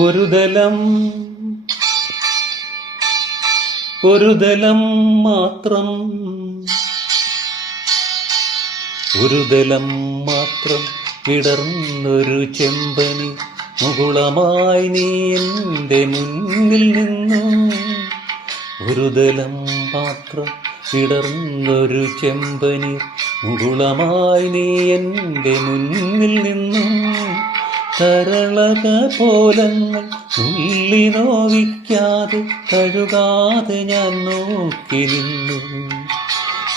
ഒരു ദലം മാത്രം വിടർന്നൊരു ചെമ്പനി മുകുളമായി നീ എൻ്റെ മുന്നിൽ നിന്നു. ഒരു ദലം മാത്രം വിടർന്നൊരു ചെമ്പനി മുകുളമായി നീ എൻ്റെ മുന്നിൽ നിന്നു. തരളക പോലങ്ങൾ ഉള്ളി നോവിക്കാതെ കഴുകാതെ ഞാൻ നോക്കി നിന്നു.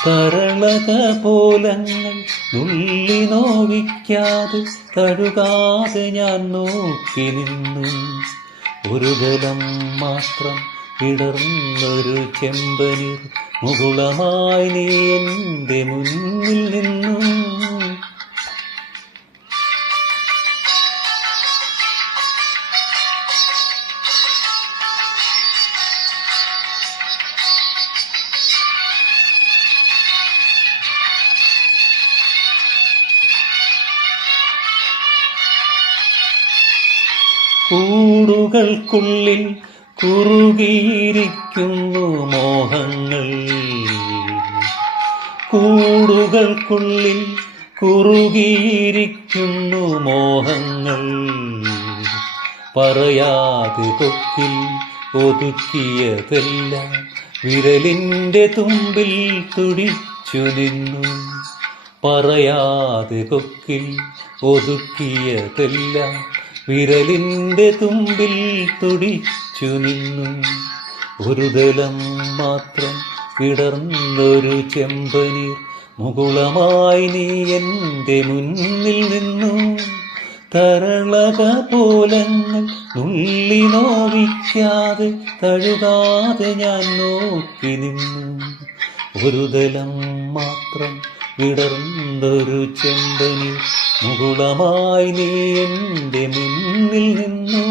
തരളക പോലങ്ങൾ ഉള്ളി നോവിക്കാതെ കഴുകാതെ ഞാൻ നോക്കി നിന്നു. ഒരു ദലം മാത്രം വിടർന്നൊരു ചെമ്പനീർ മുകുളമായി നീ എൻ്റെ മുന്നിൽ നിന്നു. കൂടുകൾക്കുള്ളിൽ കുറുകിയിരിക്കുന്നു മോഹങ്ങൾ. കൂടുകൾക്കുള്ളിൽ കുറുകിയിരിക്കുന്നു മോഹങ്ങൾ. പറയാതെ കൊക്കിൽ ഒതുക്കിയതെല്ലാം വിരലിൻ്റെ തുമ്പിൽ തുടിച്ചു നിന്നു. പറയാതെ കൊക്കിൽ ഒതുക്കിയതെല്ലാം വിരലിൻ്റെ തുമ്പിൽ തുടിച്ചു നിന്നു. ഒരു ദലം മാത്രം വിടർന്നൊരു ചെമ്പനീർ മുകുളമായി നീ എൻ്റെ മുന്നിൽ നിന്നു. തരളക പോലങ്ങൾ നുള്ളി നോവിക്കാതെ തഴുകാതെ ഞാൻ നോക്കി നിന്നു. ഒരു ദലം മാത്രം വിടർന്നൊരു ചെമ്പനീർ മുകുളമായി നീ എൻ്റെ മുന്നിൽ നിന്നു.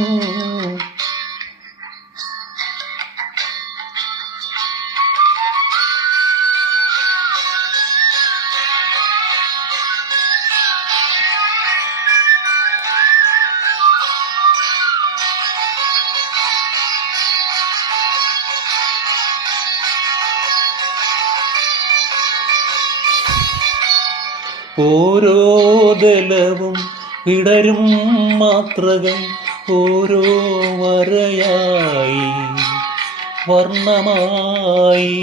ഓരോ ദലവും വിടരും മാത്രകൾ ഓരോ വരയായി വർണ്ണമായി.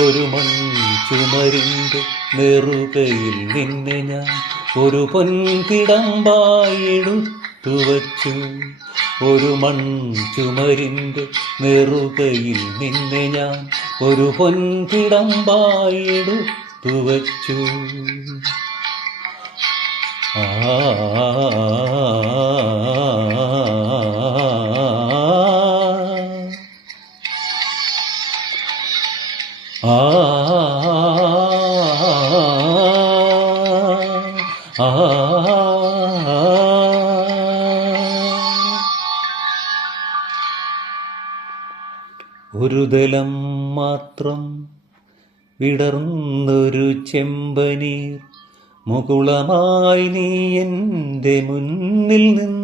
ഒരു മൺചുമരിൻ്റെ നെറുകയിൽ നിന്നെ ഞാൻ ഒരു പൊൻകിടമ്പായി എടുത്തുവച്ചു. ഒരു മൺചുമരിൻ്റെ നെറുകയിൽ നിന്നെ ഞാൻ ഒരു പൊൻകിടമ്പായി എടുത്തുവച്ചു. ആ ഒരു ദലം മാത്രം വിടർന്നൊരു ചെമ്പനീർ മുകുളമായി നീ എൻ്റെ മുന്നിൽ നിന്ന്.